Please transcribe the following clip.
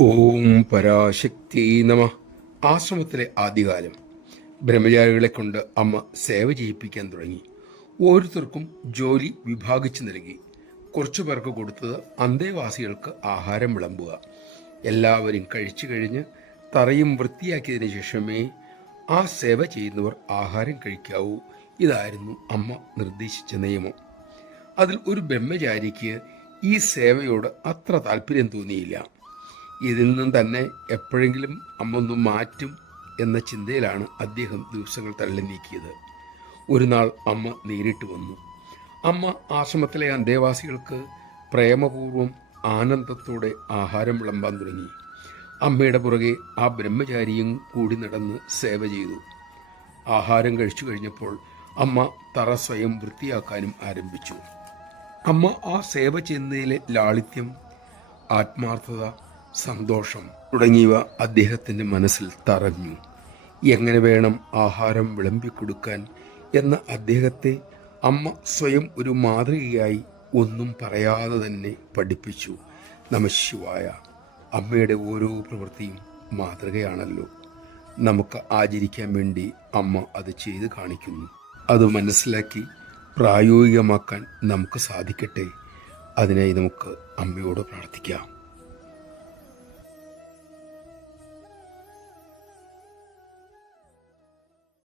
ഓം പരാശക്തി നമ. ആശ്രമത്തിലെ ആദ്യകാലം. ബ്രഹ്മചാരികളെ കൊണ്ട് അമ്മ സേവ ചെയ്യിപ്പിക്കാൻ തുടങ്ങി. ഓരോരുത്തർക്കും ജോലി വിഭാഗിച്ചു നൽകി. കുറച്ചു പേർക്ക് കൊടുത്തത് അന്തേവാസികൾക്ക് ആഹാരം വിളമ്പുക. എല്ലാവരും കഴിച്ചു കഴിഞ്ഞ് തറയും വൃത്തിയാക്കിയതിനു ശേഷമേ ആ സേവ ചെയ്യുന്നവർ ആഹാരം കഴിക്കാവൂ. ഇതായിരുന്നു അമ്മ നിർദ്ദേശിച്ച നിയമം. അതിൽ ഒരു ബ്രഹ്മചാരിക്ക് ഈ സേവയോട് അത്ര താല്പര്യം തോന്നിയില്ല. ഇതിൽ നിന്നും തന്നെ എപ്പോഴെങ്കിലും അമ്മ ഒന്ന് മാറ്റും എന്ന ചിന്തയിലാണ് അദ്ദേഹം ദിവസങ്ങൾ തള്ളി നീക്കിയത്. ഒരു നാൾ അമ്മ നേരിട്ട് വന്നു. അമ്മ ആശ്രമത്തിലെ അന്തേവാസികൾക്ക് പ്രേമപൂർവം ആനന്ദത്തോടെ ആഹാരം വിളമ്പാൻ തുടങ്ങി. അമ്മയുടെ പുറകെ ആ ബ്രഹ്മചാരിയും കൂടി നടന്ന് സേവ ചെയ്തു. ആഹാരം കഴിച്ചു കഴിഞ്ഞപ്പോൾ അമ്മ തറ സ്വയം വൃത്തിയാക്കാനും ആരംഭിച്ചു. അമ്മ ആ സേവ ചെയ്യുന്നതിലെ ലാളിത്യം, ആത്മാർത്ഥത, സന്തോഷം തുടങ്ങിയവ അദ്ദേഹത്തിൻ്റെ മനസ്സിൽ തറഞ്ഞു. എങ്ങനെ വേണം ആഹാരം വിളമ്പിക്കൊടുക്കാൻ എന്ന അദ്ദേഹത്തെ അമ്മ സ്വയം ഒരു മാതൃകയായി ഒന്നും പറയാതെ തന്നെ പഠിപ്പിച്ചു. നമഃശിവായ. അമ്മയുടെ ഓരോ പ്രവൃത്തിയും മാതൃകയാണല്ലോ. നമുക്ക് ആചരിക്കാൻ വേണ്ടി അമ്മ അത് ചെയ്ത് കാണിക്കുന്നു. അത് മനസ്സിലാക്കി പ്രായോഗികമാക്കാൻ നമുക്ക് സാധിക്കട്ടെ. അതിനായി നമുക്ക് അമ്മയോട് പ്രാർത്ഥിക്കാം.